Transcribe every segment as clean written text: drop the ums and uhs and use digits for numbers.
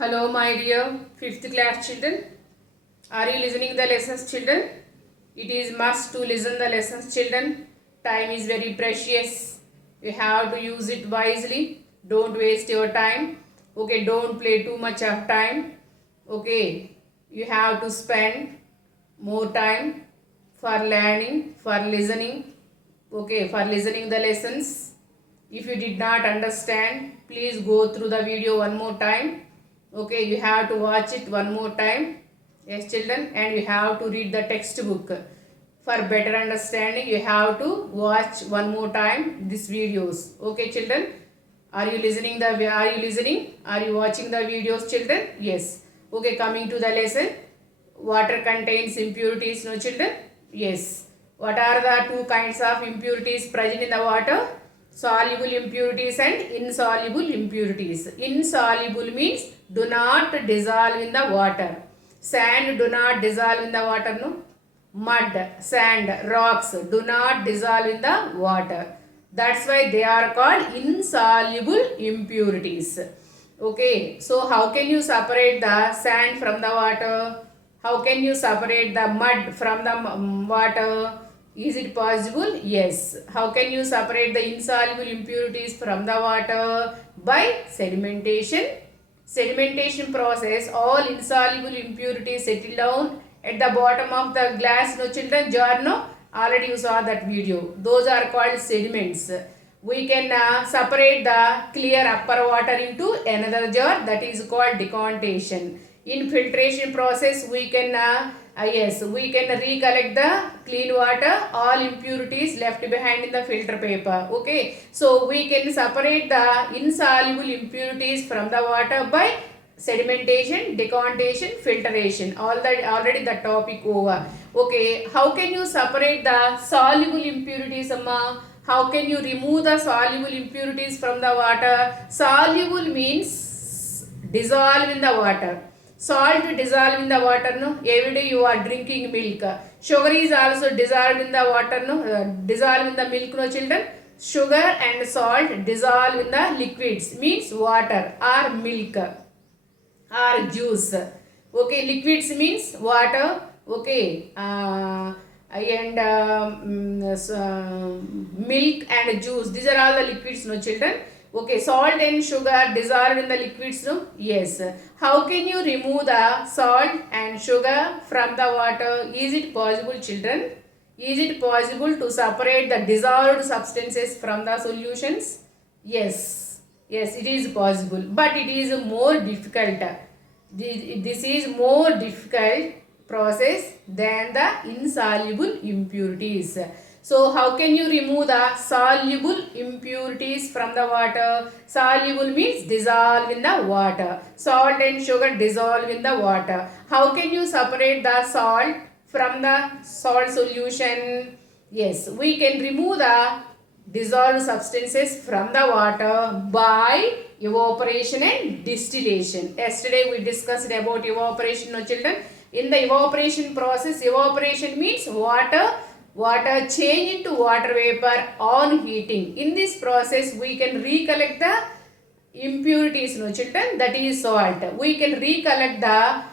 Hello, my dear 5th class children. Are you listening the lessons, children? It is must to listen the lessons, children. Time is very precious. You have to use it wisely. Don't waste your time. Okay, don't play too much of time. Okay, you have to spend more time for learning, for listening. Okay, for listening the lessons. If you did not understand, please go through the video one more time. Okay, you have to watch it one more time. Yes, children, and you have to read the textbook. For better understanding, you have to watch one more time these videos. Okay, children, are you listening? Are you watching the videos, children? Yes. Okay, coming to the lesson. Water contains impurities, no, children? Yes. What are the two kinds of impurities present in the water? Soluble impurities and insoluble impurities. Insoluble means do not dissolve in the water. Sand do not dissolve in the water, no? Mud, sand, rocks do not dissolve in the water. That's why they are called insoluble impurities. Okay, so how can you separate the sand from the water? How can you separate the mud from the water? Is it possible? Yes. How can you separate the insoluble impurities from the water? By sedimentation. Sedimentation process, all insoluble impurities settle down at the bottom of the glass, no, children, jar, no? Already you saw that video. Those are called sediments. We can separate the clear upper water into another jar, that is called decantation. In filtration process, we can we can recollect the clean water, all impurities left behind in the filter paper. Okay, so we can separate the insoluble impurities from the water by sedimentation, decantation, filtration. Already the topic over. Okay, how can you separate the soluble impurities, Amma? How can you remove the soluble impurities from the water? Soluble means dissolve in the water. Salt dissolve in the water, no? Every day you are drinking milk. Sugar is also dissolved in the water, no? Dissolve in the milk, no, children? Sugar and salt dissolve in the liquids, means water or milk or juice. Okay, liquids means water. Okay, and milk and juice. These are all the liquids, no, children? Okay, salt and sugar dissolved in the liquids, no? Yes. How can you remove the salt and sugar from the water? Is it possible, children? Is it possible to separate the dissolved substances from the solutions? Yes. Yes, it is possible. But it is more difficult. This is more difficult process than the insoluble impurities. So how can you remove the soluble impurities from the water? Soluble means dissolve in the water. Salt and sugar dissolve in the water. How can you separate the salt from the salt solution? Yes, we can remove the dissolved substances from the water by evaporation and distillation. Yesterday we discussed about evaporation, no, children? In the evaporation process, evaporation means water change into water vapor on heating. In this process, we can recollect the impurities, no, children? That is salt. We can recollect the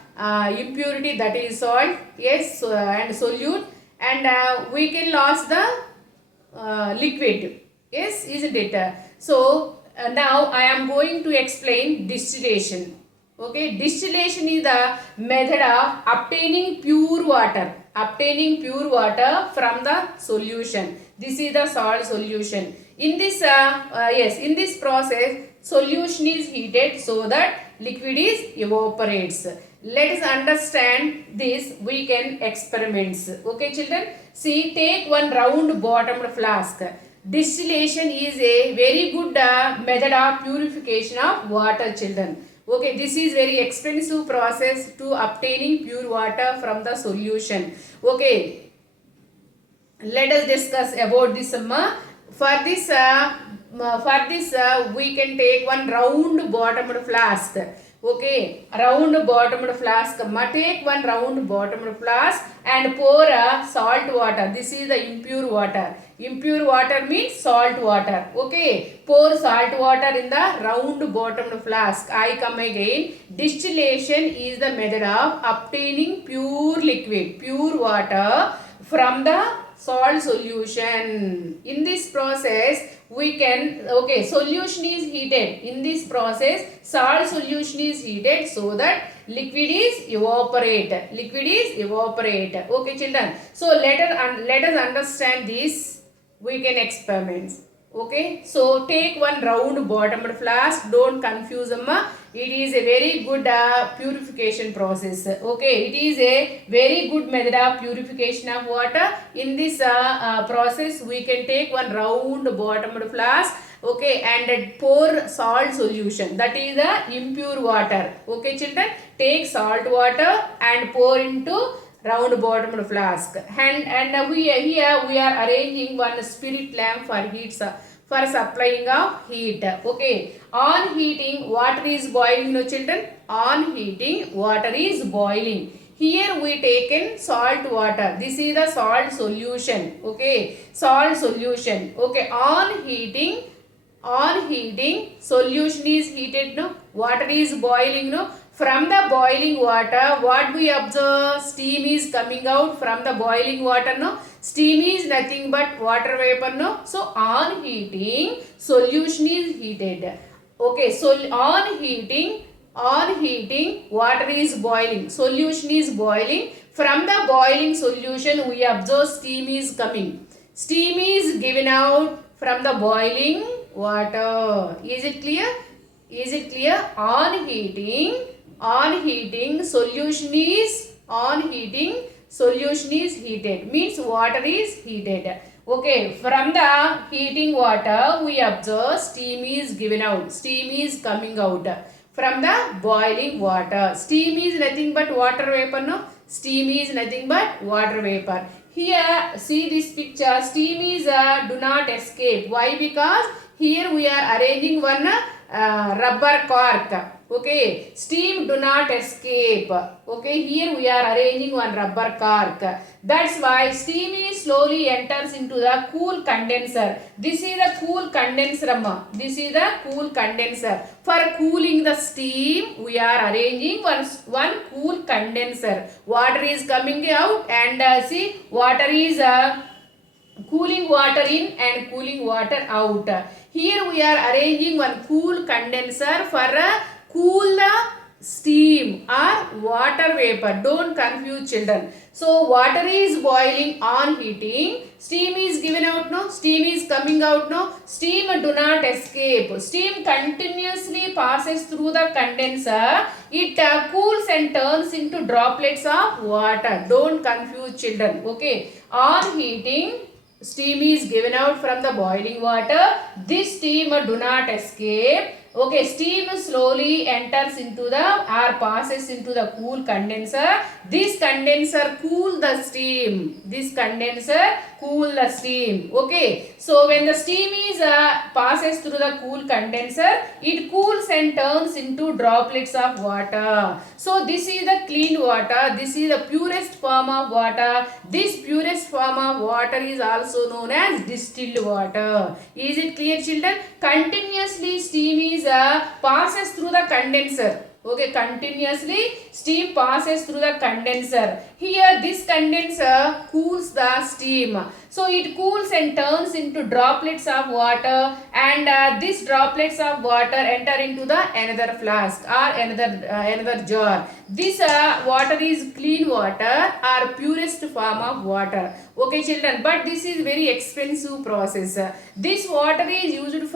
impurity, that is salt, yes, and solute, and we can lose the liquid. Yes, isn't it? So now I am going to explain distillation. Okay, distillation is the method of obtaining pure water. Obtaining pure water from the solution. This is the salt solution. In this in this process, solution is heated so that liquid is evaporates. Let us understand this. We can experiments. Okay, children. See, take one round bottomed flask. Distillation is a very good method of purification of water, children. Okay, this is very expensive process to obtaining pure water from the solution. Okay, let us discuss about this. For this, we can take one round bottomed flask. Okay, round bottomed flask. Take one round bottomed flask and pour salt water. This is the impure water. Impure water means salt water. Okay. Pour salt water in the round bottomed flask. I come again. Distillation is the method of obtaining pure liquid, pure water from the salt solution. In this process, we can, okay, solution is heated. In this process, salt solution is heated so that liquid is evaporate. Liquid is evaporate. Okay, children. So let us understand this. We can experiment. Okay, so take one round bottomed flask. Don't confuse them. It is a very good purification process. Okay, it is a very good method of purification of water. In this process, we can take one round bottomed flask. Okay, and pour salt solution, that is the impure water. Okay, children, take salt water and pour into round bottomed flask. And here we are arranging one spirit lamp for heat for supplying of heat. Okay, on heating water is boiling. No, children, on heating water is boiling. Here we taken salt water. This is the salt solution. Okay, salt solution. Okay, on heating solution is heated. No, water is boiling. No, from the boiling water, what we observe? Steam is coming out from the boiling water. No, steam is nothing but water vapor. No, so on heating, solution is heated. Okay, so on heating, water is boiling, solution is boiling. From the boiling solution, we observe steam is coming. Steam is given out from the boiling water. Is it clear? Is it clear? On heating, solution is heated. Means water is heated. Okay, from the heating water, we observe steam is given out. Steam is coming out from the boiling water. Steam is nothing but water vapor. No, steam is nothing but water vapor. Here, see this picture. Steam is do not escape. Why? Because here we are arranging one rubber cork. Okay, steam do not escape. Okay, here we are arranging one rubber cork. That's why steam is slowly enters into the cool condenser. This is the cool condenser. This is the cool condenser. For cooling the steam, we are arranging one cool condenser. Water is coming out and see, water is cooling water in and cooling water out. Here we are arranging one cool condenser for cool the steam or water vapor. Don't confuse, children. So water is boiling on heating. Steam is given out. No, steam is coming out. No, steam do not escape. Steam continuously passes through the condenser. It cools and turns into droplets of water. Don't confuse, children. Okay, on heating, steam is given out from the boiling water. This steam do not escape. Okay, steam slowly enters into the or passes into the cool condenser. This condenser cool the steam. This condenser cool the steam. Okay, so when the steam is passes through the cool condenser, it cools and turns into droplets of water. So this is the clean water. This is the purest form of water. This purest form of water is also known as distilled water. Is it clear, children? Continuously steam is passes through the condenser. Okay, continuously steam passes through the condenser. Here this condenser cools the steam. So it cools and turns into droplets of water, and these droplets of water enter into the another flask or another jar. This water is clean water or purest form of water. Okay, children, but this is very expensive process. This water is used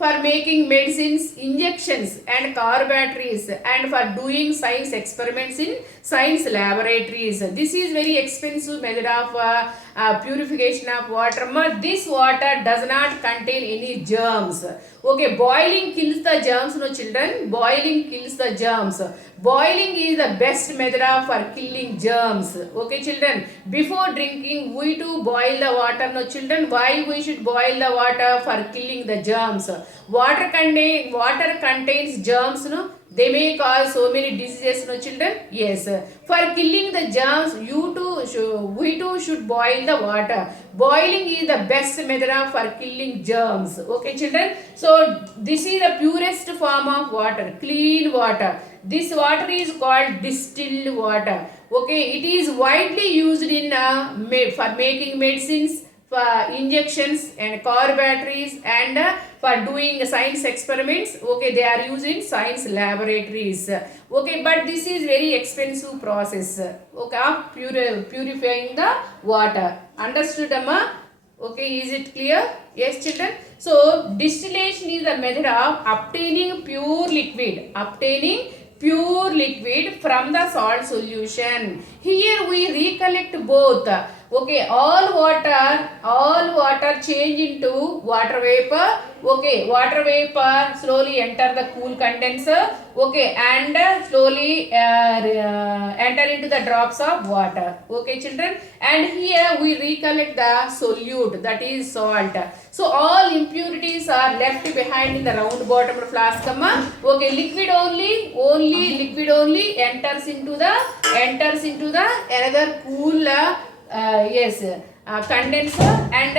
for making medicines, injections and car batteries, and for doing science experiments in science laboratories. This is very expensive method of purification of water. This water does not contain any germs. Okay, boiling kills the germs. No, children, boiling kills the germs. Boiling is the best method for killing germs. Okay, children, before drinking we to boil the water. No, children, why we should boil the water? For killing the germs. Water contains germs. No, They may cause so many diseases, no children? Yes. For killing the germs, we too should boil the water. Boiling is the best method for killing germs. Okay, children? So, this is the purest form of water, clean water. This water is called distilled water. Okay, it is widely used in for making medicines, for injections and car batteries, and for doing science experiments. Okay, they are used in science laboratories. Okay, but this is very expensive process. Okay, of purifying the water. Understood, Amma? Okay, is it clear? Yes, children. So, distillation is the method of obtaining pure liquid. Obtaining pure liquid from the salt solution. Here we recollect both. Okay, all water change into water vapor. Okay, water vapor slowly enter the cool condenser. Okay, and slowly enter into the drops of water. Okay, children, and here we recollect the solute, that is salt. So all impurities are left behind in the round bottom flask. Okay, liquid only enters into the another cool condenser and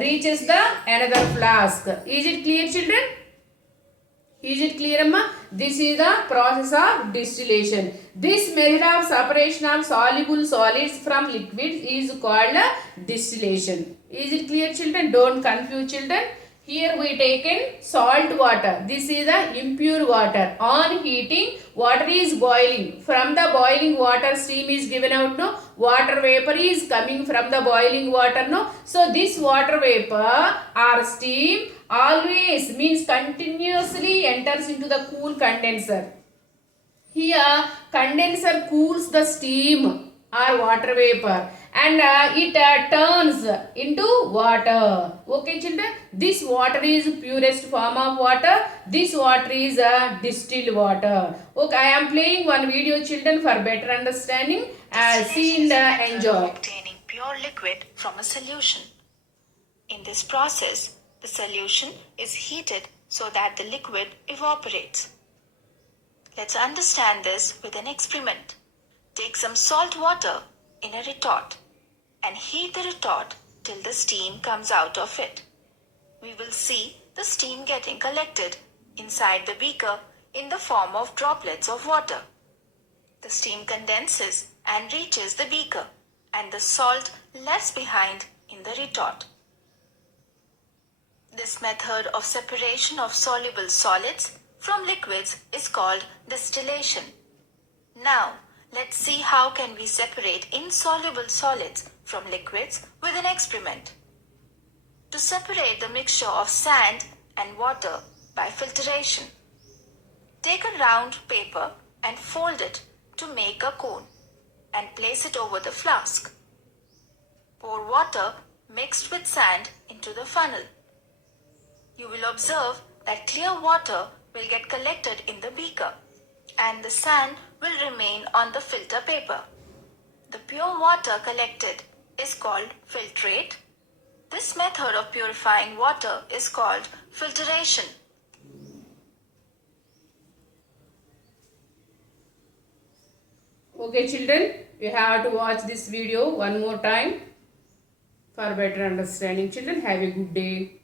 reaches the another flask. Is it clear, children? Is it clear, Amma? This is the process of distillation. This method of separation of soluble solids from liquids is called distillation. Is it clear, children? Don't confuse, children. Here we taken salt water. This is the impure water. On heating, water is boiling. From the boiling water, steam is given out. No, water vapor is coming from the boiling water. No, so this water vapor or steam always means continuously enters into the cool condenser. Here condenser cools the steam or water vapor, and it turns into water. Okay, children, this water is purest form of water. This water is distilled water. Okay, I am playing one video, children, for better understanding. See and enjoy. Obtaining pure liquid from a solution. In this process, the solution is heated so that the liquid evaporates. Let's understand this with an experiment. Take some salt water in a retort and heat the retort till the steam comes out of it. We will see the steam getting collected inside the beaker in the form of droplets of water. The steam condenses and reaches the beaker, and the salt left behind in the retort. This method of separation of soluble solids from liquids is called distillation. Now, let's see how can we separate insoluble solids from liquids with an experiment. To separate the mixture of sand and water by filtration, take a round paper and fold it to make a cone and place it over the flask. Pour water mixed with sand into the funnel. You will observe that clear water will get collected in the beaker and the sand will remain on the filter paper. The pure water collected is called filtrate. This method of purifying water is called filtration. Okay, children, you have to watch this video one more time for better understanding. Children, have a good day.